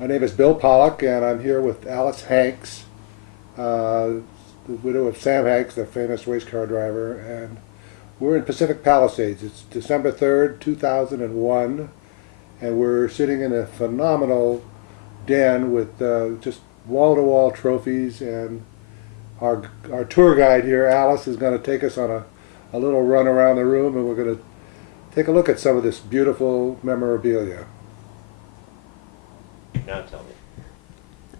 My name is Bill Pollack, and I'm here with Alice Hanks, the widow of Sam Hanks, the famous race car driver, and we're in Pacific Palisades. It's December 3rd, 2001, and we're sitting in a phenomenal den with just wall-to-wall trophies, and our tour guide here, Alice, is going to take us on a little run around the room, and we're going to take a look at some of this beautiful memorabilia. Now tell me.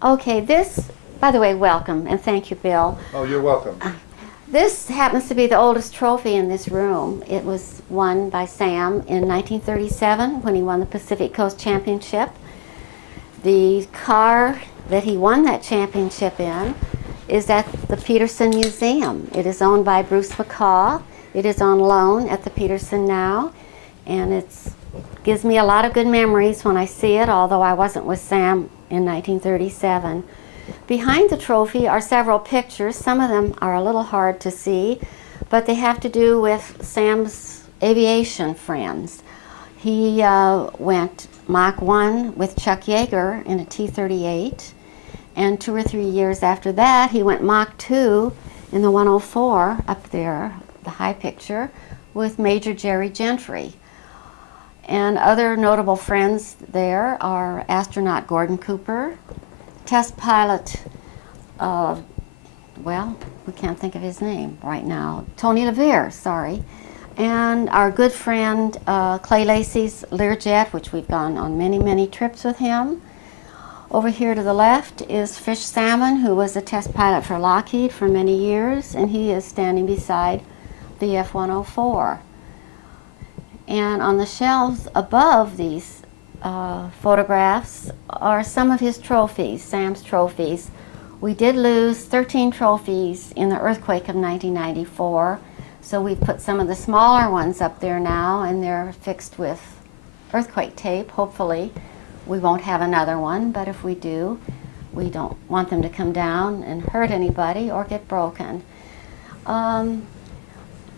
Okay, this, by the way, welcome, and thank you, Bill. Oh, you're welcome. This happens to be the oldest trophy in this room. It was won by Sam in 1937 when he won the Pacific Coast Championship. The car that he won that championship in is at the Peterson Museum. It is owned by Bruce McCaw. It is on loan at the Peterson now, and it gives me a lot of good memories when I see it, although I wasn't with Sam in 1937. Behind the trophy are several pictures. Some of them are a little hard to see, but they have to do with Sam's aviation friends. He went Mach 1 with Chuck Yeager in a T-38, and 2 or 3 years after that he went Mach 2 in the 104 up there, the high picture, with Major Jerry Gentry. And other notable friends there are astronaut Gordon Cooper, test pilot, well, we can't think of his name right now, Tony LeVere, sorry, and our good friend Clay Lacey's Learjet, which we've gone on many, many trips with him. Over here to the left is Fish Salmon, who was a test pilot for Lockheed for many years, and he is standing beside the F-104. And on the shelves above these photographs are some of his trophies, Sam's trophies. We did lose 13 trophies in the earthquake of 1994, so we've put some of the smaller ones up there now, and they're fixed with earthquake tape, hopefully. We won't have another one, but if we do, we don't want them to come down and hurt anybody or get broken.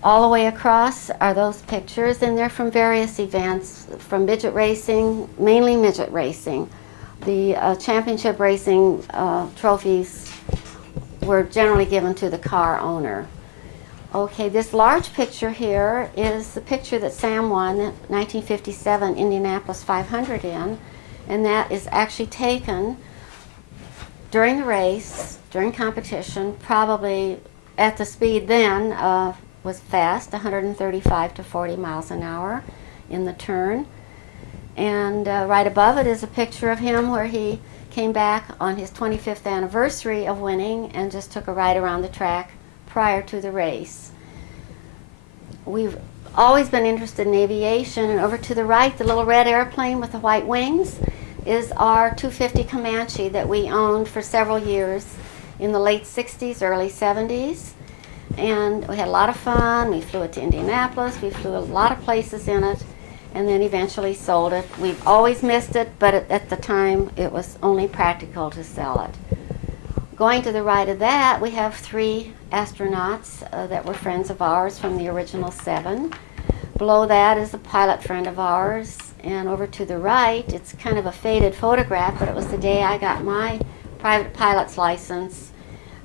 All the way across are those pictures, and they're from various events, from midget racing, mainly midget racing. The championship racing trophies were generally given to the car owner. Okay, this large picture here is the picture that Sam won the 1957 Indianapolis 500 in, and that is actually taken during the race, during competition, probably at the speed then was fast, 135 to 40 miles an hour in the turn. And right above it is a picture of him where he came back on his 25th anniversary of winning and just took a ride around the track prior to the race. We've always been interested in aviation, and over to the right, the little red airplane with the white wings is our 250 Comanche that we owned for several years in the late 60s, early 70s. And we had a lot of fun. We flew it to Indianapolis. We flew a lot of places in it, and then eventually sold it. We've always missed it, but at the time it was only practical to sell it. Going to the right of that, we have 3 astronauts that were friends of ours from the original 7. Below that is a pilot friend of ours, and over to the right, it's kind of a faded photograph, but it was the day I got my private pilot's license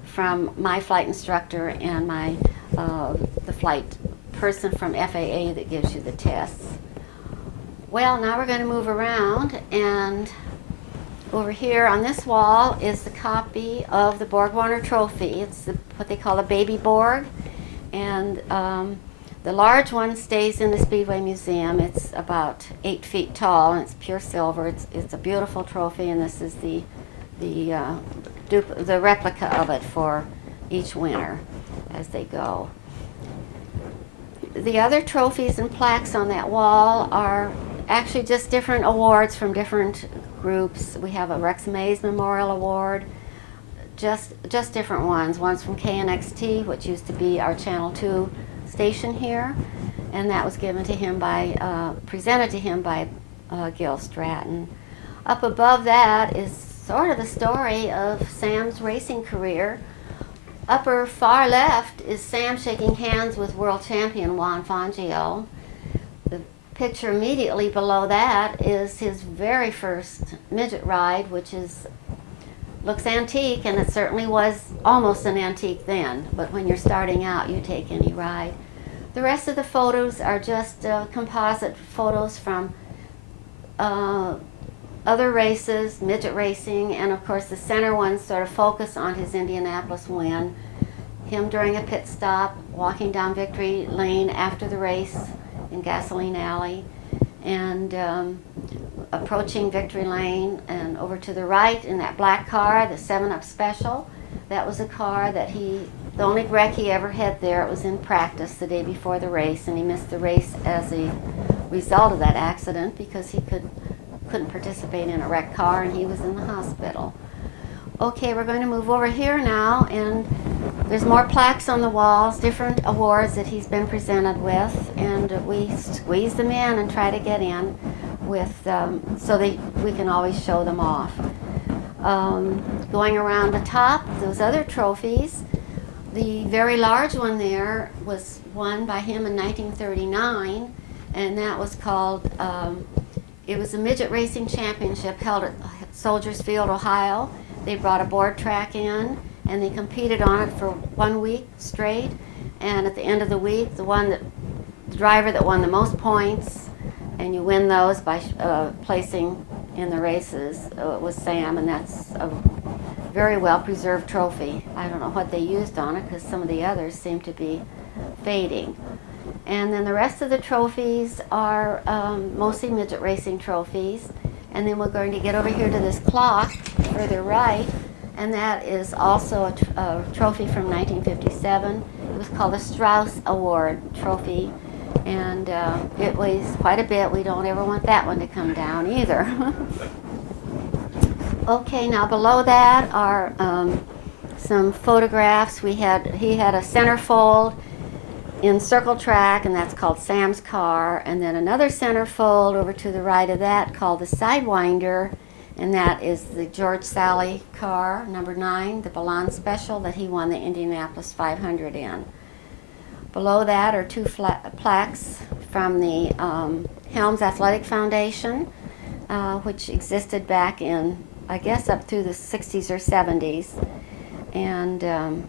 from my flight instructor and the flight person from FAA that gives you the tests. Well, now we're going to move around, and over here on this wall is the copy of the Borg-Warner Trophy. It's what they call a baby Borg, and the large one stays in the Speedway Museum. It's about 8 feet tall, and it's pure silver. It's a beautiful trophy, and this is the replica of it for each winner as they go. The other trophies and plaques on that wall are actually just different awards from different groups. We have a Rex Mays Memorial Award, just different ones. One's from KNXT, which used to be our Channel 2 station here, and that was given to him by, presented to him by Gil Stratton. Up above that is sort of the story of Sam's racing career. Upper far left is Sam shaking hands with world champion Juan Fangio. The picture immediately below that is his very first midget ride, which looks antique, and it certainly was almost an antique then, but when you're starting out, you take any ride. The rest of the photos are just composite photos from other races, midget racing, and of course the center ones sort of focus on his Indianapolis win, him during a pit stop, walking down Victory Lane after the race in Gasoline Alley, and approaching Victory Lane, and over to the right in that black car, the 7-Up Special. That was a car that the only wreck he ever had there. It was in practice the day before the race, and he missed the race as a result of that accident because he couldn't participate in a wrecked car, and he was in the hospital. Okay, we're going to move over here now, and there's more plaques on the walls, different awards that he's been presented with, and we squeeze them in and try to get in with so that we can always show them off. Going around the top, those other trophies, the very large one there was won by him in 1939, and that was called, it was a midget racing championship held at Soldiers Field, Ohio. They brought a board track in, and they competed on it for 1 week straight, and at the end of the week, the driver that won the most points, and you win those by placing in the races, was Sam, and that's a very well preserved trophy. I don't know what they used on it because some of the others seem to be fading. And then the rest of the trophies are mostly midget racing trophies. And then we're going to get over here to this clock further right, and that is also a trophy from 1957. It was called the Strauss Award Trophy, and it weighs quite a bit. We don't ever want that one to come down either. Okay, now below that are some photographs. He had a centerfold in circle track, and that's called Sam's car, and then another centerfold over to the right of that called the Sidewinder, and that is the George Sally car, number 9, the Balan Special that he won the Indianapolis 500 in. Below that are 2 plaques from the Helms Athletic Foundation, which existed back in, I guess, up through the 60s or 70s, and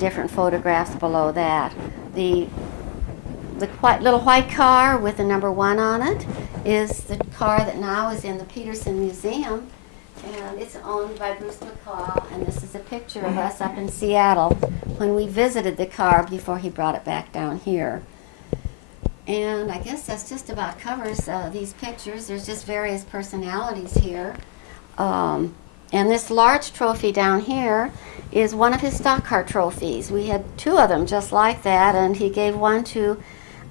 different photographs below that. The little white car with the number 1 on it is the car that now is in the Peterson Museum, and it's owned by Bruce McCaw, and this is a picture of us up in Seattle when we visited the car before he brought it back down here. And I guess that's just about covers these pictures. There's just various personalities here. And this large trophy down here is one of his stock car trophies. We had 2 of them just like that, and he gave one to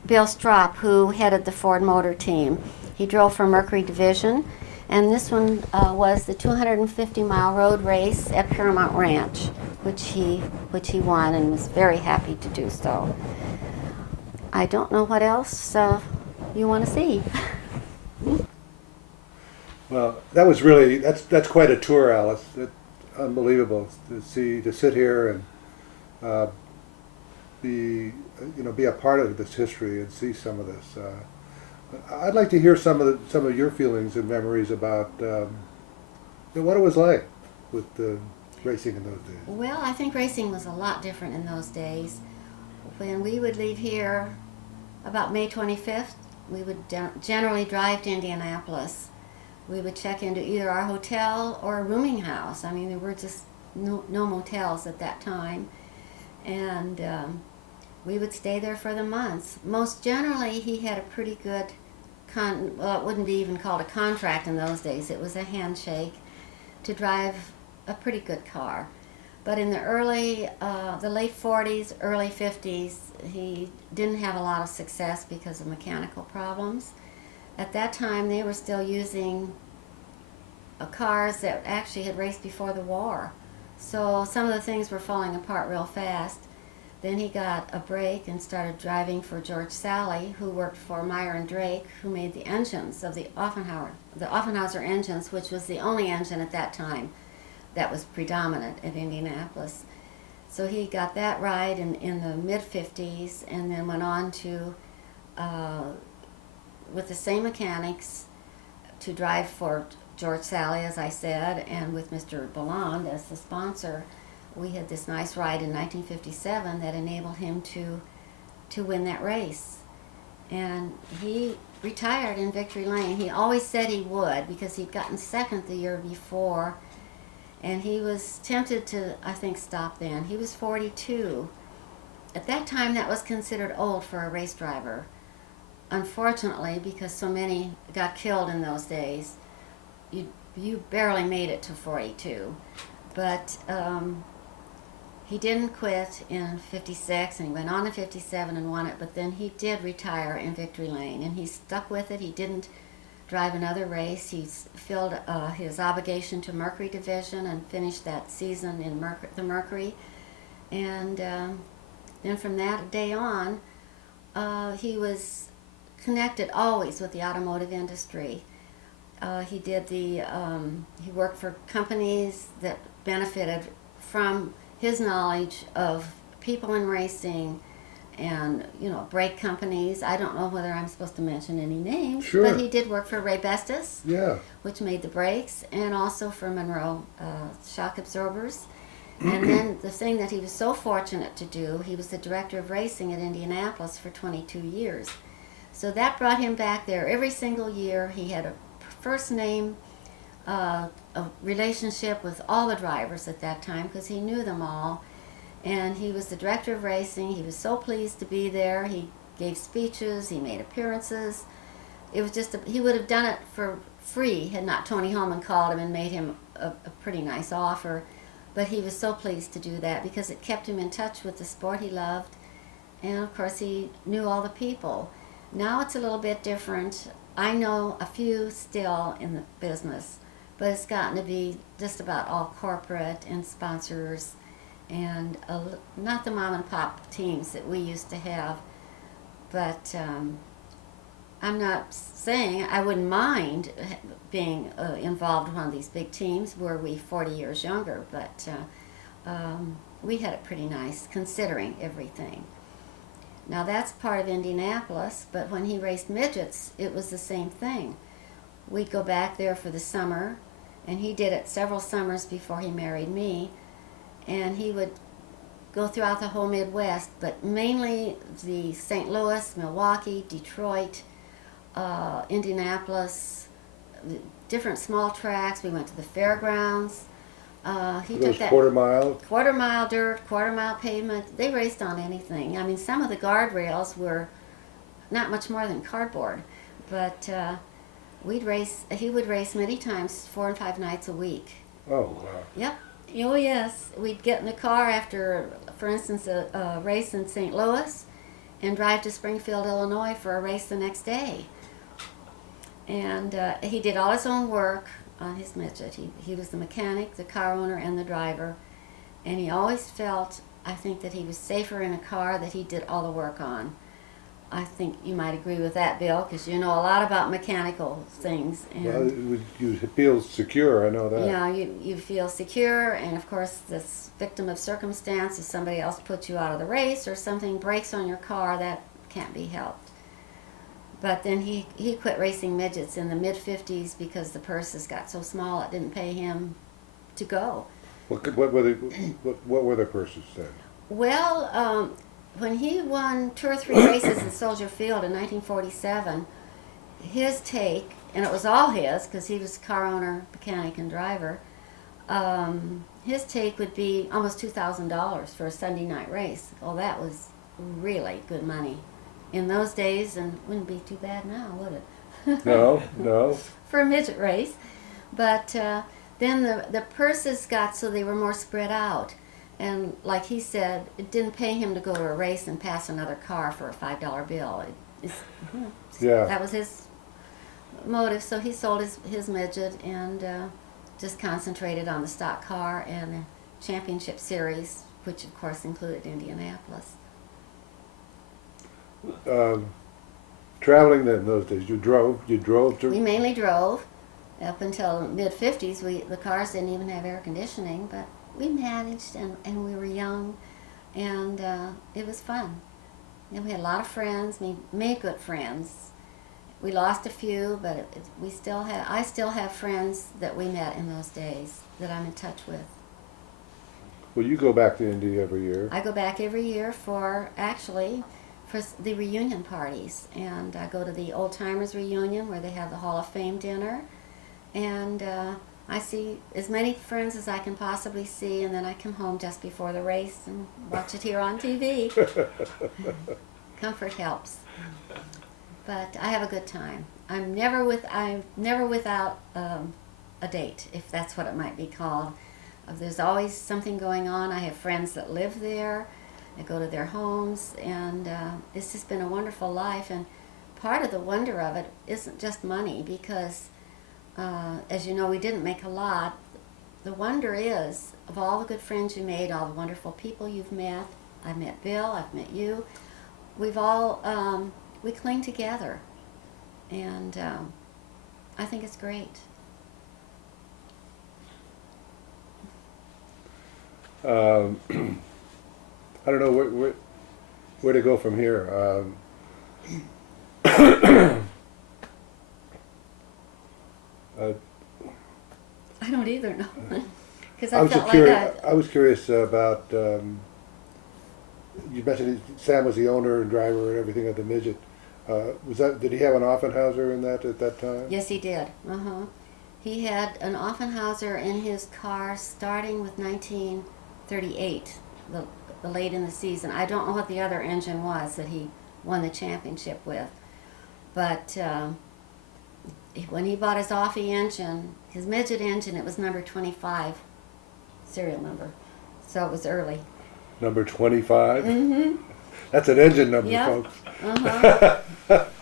Bill Stropp, who headed the Ford Motor team. He drove for Mercury Division, and this one was the 250-mile road race at Paramount Ranch, which he won and was very happy to do so. I don't know what else you want to see. Well, that was really, that's quite a tour, Alice. Unbelievable to sit here and be a part of this history and see some of this. I'd like to hear some of your feelings and memories about what it was like with racing in those days. Well, I think racing was a lot different in those days. When we would leave here about May 25th, we would generally drive to Indianapolis. We would check into either our hotel or a rooming house. I mean, there were just no motels at that time. And we would stay there for the months. Most generally, he had a pretty good, well, it wouldn't be even called a contract in those days. It was a handshake to drive a pretty good car. But in the late 40s, early 50s, he didn't have a lot of success because of mechanical problems. At that time, they were still using cars that actually had raced before the war. So some of the things were falling apart real fast. Then he got a break and started driving for George Sally, who worked for Meyer and Drake, who made the engines of the Offenhauser engines, which was the only engine at that time that was predominant at Indianapolis. So he got that ride in the mid-50s, and then went on to with the same mechanics to drive for George Sally, as I said, and with Mr. Belland as the sponsor. We had this nice ride in 1957 that enabled him to win that race. And he retired in Victory Lane. He always said he would because he'd gotten second the year before, and he was tempted to, I think, stop then. He was 42. At that time, that was considered old for a race driver. Unfortunately, because so many got killed in those days, you barely made it to 42. But he didn't quit in 56, and he went on in 57 and won it, but then he did retire in Victory Lane, and he stuck with it. He didn't drive another race. He filled his obligation to Mercury Division and finished that season in the Mercury. And then from that day on, he was connected always with the automotive industry. He worked for companies that benefited from his knowledge of people in racing and, brake companies. I don't know whether I'm supposed to mention any names, Sure. but he did work for Ray Bestis, Yeah. which made the brakes, and also for Monroe shock absorbers. And then the thing that he was so fortunate to do, he was the director of racing at Indianapolis for 22 years. So that brought him back there every single year. He had a first name a relationship with all the drivers at that time because he knew them all, and he was the director of racing. He was so pleased to be there. He gave speeches, he made appearances. It was just he would have done it for free had not Tony Holman called him and made him a pretty nice offer, but he was so pleased to do that because it kept him in touch with the sport he loved, and of course he knew all the people. Now it's a little bit different. I know a few still in the business, but it's gotten to be just about all corporate and sponsors, and not the mom and pop teams that we used to have. But I'm not saying I wouldn't mind being involved in one of these big teams. Were we 40 years younger, but we had it pretty nice considering everything. Now that's part of Indianapolis, but when he raced midgets, it was the same thing. We'd go back there for the summer, and he did it several summers before he married me, and he would go throughout the whole Midwest, but mainly the St. Louis, Milwaukee, Detroit, Indianapolis, different small tracks. We went to the fairgrounds. He Those took that quarter mile. quarter mile dirt, quarter mile pavement. They raced on anything. I mean, some of the guardrails were not much more than cardboard, but he would race many times, 4 and 5 nights a week. Oh, wow. Yep. Oh, yes. We'd get in the car after, for instance, a race in St. Louis and drive to Springfield, Illinois for a race the next day. And he did all his own work on his midget. He was the mechanic, the car owner, and the driver. And he always felt, I think, that he was safer in a car that he did all the work on. I think you might agree with that, Bill, because you know a lot about mechanical things. And Well, you feel secure, I know that. yeah, you feel secure, and of course, this victim of circumstance, if somebody else puts you out of the race or something breaks on your car, that can't be helped. But then he quit racing midgets in the mid-50s because the purses got so small it didn't pay him to go. What were the purses then? Well, when he won 2 or 3 races at Soldier Field in 1947, his take, and it was all his because he was car owner, mechanic, and driver, his take would be almost $2,000 for a Sunday night race. Well, that was really good money in those days, and wouldn't be too bad now, would it? No. For a midget race. But then the purses got so they were more spread out. And like he said, it didn't pay him to go to a race and pass another car for a $5 bill. Yeah. That was his motive. So he sold his midget and just concentrated on the stock car and the championship series, which of course included Indianapolis. Traveling then in those days, you drove to. We mainly drove. Up until mid-50s, the cars didn't even have air conditioning, but we managed, and we were young, and it was fun. And we had a lot of friends, made good friends, We lost a few, but we still have. I still have friends that we met in those days that I'm in touch with. Well, you go back to Indy every year. I go back every year for the reunion parties, and I go to the old timers reunion where they have the Hall of Fame dinner, and I see as many friends as I can possibly see, and then I come home just before the race and watch it here on TV. Comfort helps. But I have a good time. I'm never without a date, if that's what it might be called. There's always something going on. I have friends that live there. I go to their homes, and it's just been a wonderful life. And part of the wonder of it isn't just money, because as you know, we didn't make a lot. The wonder is of all the good friends you made, all the wonderful people you've met. I've met Bill, I've met you. We've all we cling together, and I think it's great. I don't know where to go from here. I don't either know, because I I was felt just like curious. I was curious about. You mentioned Sam was the owner and driver and everything of the midget. Did he have an Offenhauser in that at that time? Yes, he did. He had an Offenhauser in his car starting with 1938, the late in the season. I don't know what the other engine was that he won the championship with, but when he bought his Offie engine, his midget engine, it was number 25 serial number, so it was early. Number 25? Mm-hmm. That's an engine number, Yep. folks.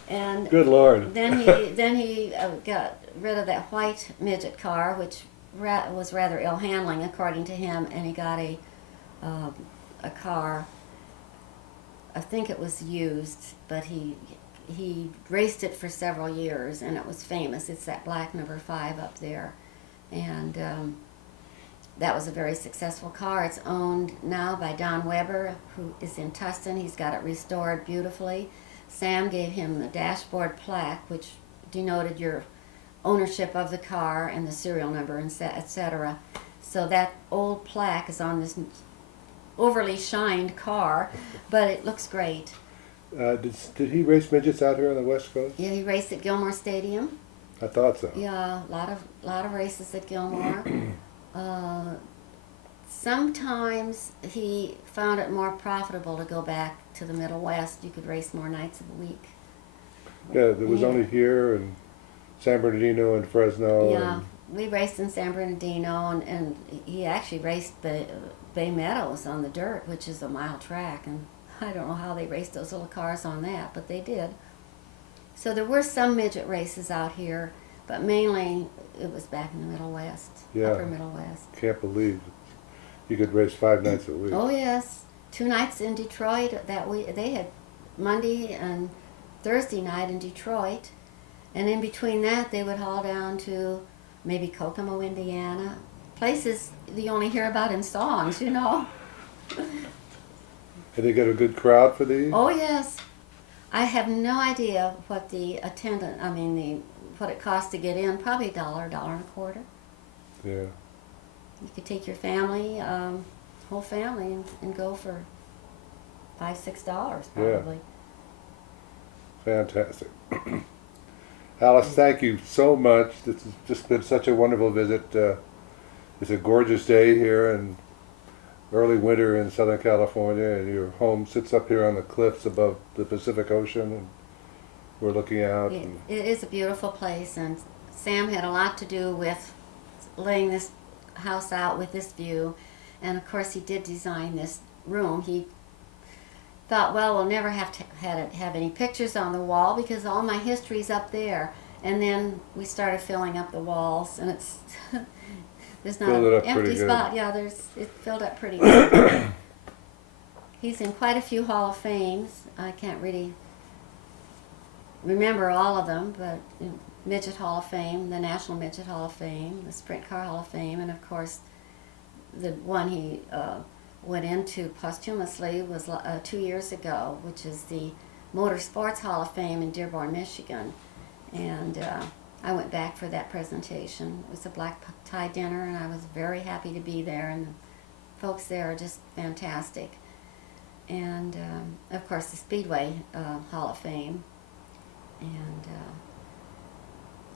And good Lord. Then he got rid of that white midget car, which was rather ill handling according to him, and he got a car. I think it was used, but he raced it for several years, and it was famous. It's that black number 5 up there, and that was a very successful car. It's owned now by Don Weber, who is in Tustin. He's got it restored beautifully. Sam gave him the dashboard plaque, which denoted your ownership of the car and the serial number, and etc. So that old plaque is on this overly shined car, but it looks great. Did he race midgets out here on the West Coast? Yeah, he raced at Gilmore Stadium. I thought so. Yeah, a lot of races at Gilmore. Sometimes he found it more profitable to go back to the Middle West. You could race more nights of the week. Yeah, there was only here and San Bernardino and Fresno. Yeah, we raced in San Bernardino, and he actually raced Bay Meadows on the dirt, which is a mile track, and I don't know how they raced those little cars on that, but they did. So there were some midget races out here, but mainly it was back in the Middle West, upper Middle West. Can't believe you could race 5 nights a week. Oh yes, 2 nights in Detroit that week. They had Monday and Thursday night in Detroit, and in between that they would haul down to maybe Kokomo, Indiana, places you only hear about in songs, you know. And they got a good crowd for these? Oh yes. I have no idea what what it costs to get in. Probably $1, $1.25. Yeah. You could take your family, whole family, and go for $5, $6 probably. Yeah. Fantastic. Alice, thank you so much. This has just been such a wonderful visit. It's a gorgeous day here in early winter in Southern California, and your home sits up here on the cliffs above the Pacific Ocean, and we're looking out. It is a beautiful place, and Sam had a lot to do with laying this house out with this view, and of course he did design this room. He thought, well, we'll never have to have any pictures on the wall because all my history's up there, and then we started filling up the walls, and it's there's not an empty spot. Yeah, it filled up pretty good. He's in quite a few Hall of Fames. I can't really remember all of them, but Midget Hall of Fame, the National Midget Hall of Fame, the Sprint Car Hall of Fame, and of course the one he went into posthumously was 2 years ago, which is the Motorsports Hall of Fame in Dearborn, Michigan. And I went back for that presentation. It was a black tie dinner, and I was very happy to be there. And the folks there are just fantastic. And of course, the Speedway Hall of Fame. And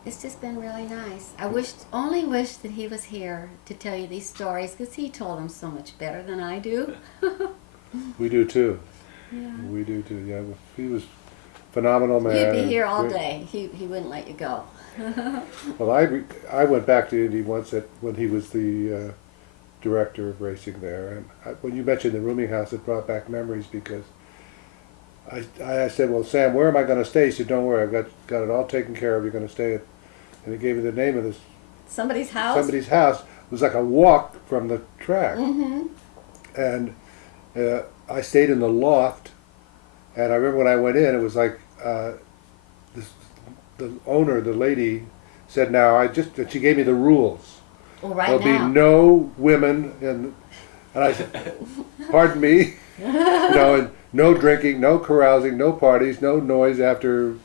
it's just been really nice. I only wish that he was here to tell you these stories, because he told them so much better than I do. We do too. Yeah. We do too. Yeah, he was a phenomenal man. He'd be here all Great. day. He wouldn't let you go. Well, I went back to Indy once when he was the director of racing there, and when you mentioned the rooming house, it brought back memories, because I said, well, Sam, where am I going to stay? He said, don't worry, I've got it all taken care of. You're going to stay at, and he gave me the name of this Somebody's house? somebody's house. It was like a walk from the track. Mm-hmm. And I stayed in the loft, and I remember when I went in, it was like the owner, the lady, said, now, and she gave me the rules. Well, right There'll now. be no women, and I said, pardon me, and no drinking, no carousing, no parties, no noise after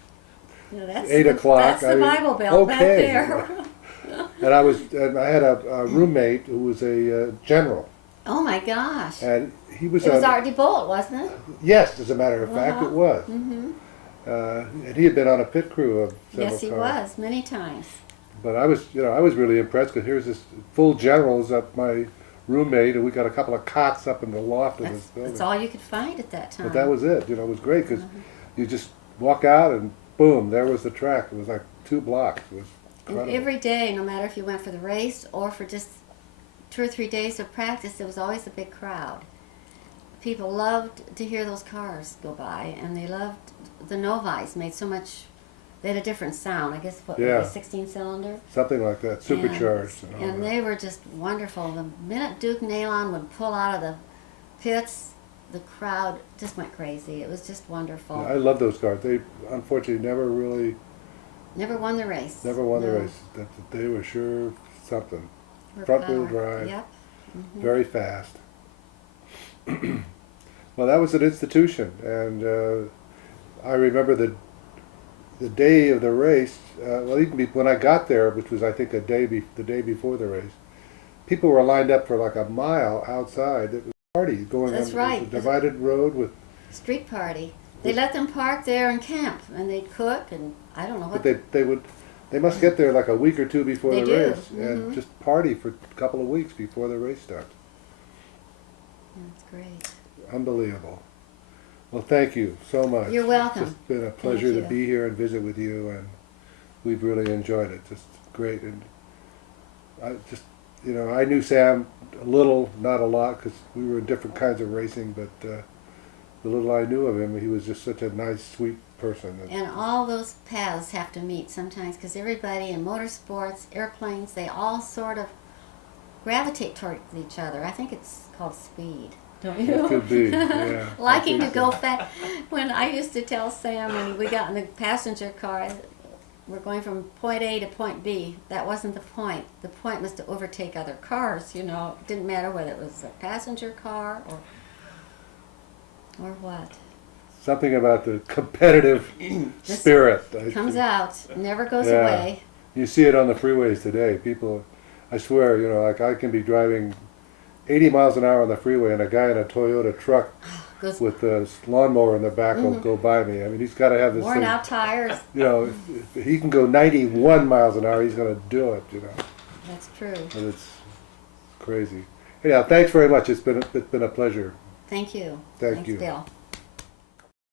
That's 8 o'clock. That's the Bible Belt back there. And I had a roommate who was a general, Oh my gosh. and he was It was Art DeBolt, wasn't it? yes, as a matter of fact, it was. Mm-hmm. And he had been on a pit crew of several Yes, he cars. was, many times. But I was really impressed, because here's this full generals up my roommate, and we got a couple of cots up in the loft of this building. That's all you could find at that time. But that was it. It was great, because you just walk out and boom, there was the track. It was like 2 blocks. It was And incredible. every day, no matter if you went for the race or for just 2 or 3 days of practice, there was always a big crowd. People loved to hear those cars go by, and they loved the Novi's. Made so much. They had a different sound. I guess what Yeah. 16-cylinder. Something like that, supercharged. all And that. they were just wonderful. The minute Duke Nalon would pull out of the pits, the crowd just went crazy. It was just wonderful. Yeah, I love those cars. They unfortunately never Never won the race. won the No. race. They were sure something. Were Front wheel power. drive. Yep. Mhm. Very fast. Well, that was an institution, and I remember the day of the race. Well, even when I got there, which was I think the day before the race, people were lined up for like a mile outside. It was a party going That's on. right. It was a divided road with. Street party. They let them park there and camp, and they'd cook, and I don't know what. But they must get there like a week or two before They the do, race, and mhm. just party for a couple of weeks before the race starts. That's great. Unbelievable. Well, thank you so much. You're welcome. It's just been a pleasure to you. be here and visit with you, and we've really enjoyed it. Just great. And I just, I knew Sam a little, not a lot, because we were in different kinds of racing, but the little I knew of him, he was just such a nice, sweet person. And all those paths have to meet sometimes, because everybody in motorsports, airplanes, they all sort of gravitate toward each other. I think it's called speed. Don't you? It could be, yeah. Liking I to think go so. fast. When I used to tell Sam when we got in the passenger car, we're going from point A to point B. That wasn't the point. The point was to overtake other cars. It didn't matter whether it was a passenger car or what. Something about the competitive This spirit. Comes out, never goes Yeah. away. You see it on the freeways today. People, I swear, like I can be driving 80 miles an hour on the freeway, and a guy in a Toyota truck Goes with a lawnmower in the back will go by me. I mean, he's got to have this worn thing. out tires. If he can go 91 miles an hour, he's going to do it. That's true. And it's crazy. Anyhow, thanks very much. It's been a pleasure. Thank you. Thank Thanks, you. Bill.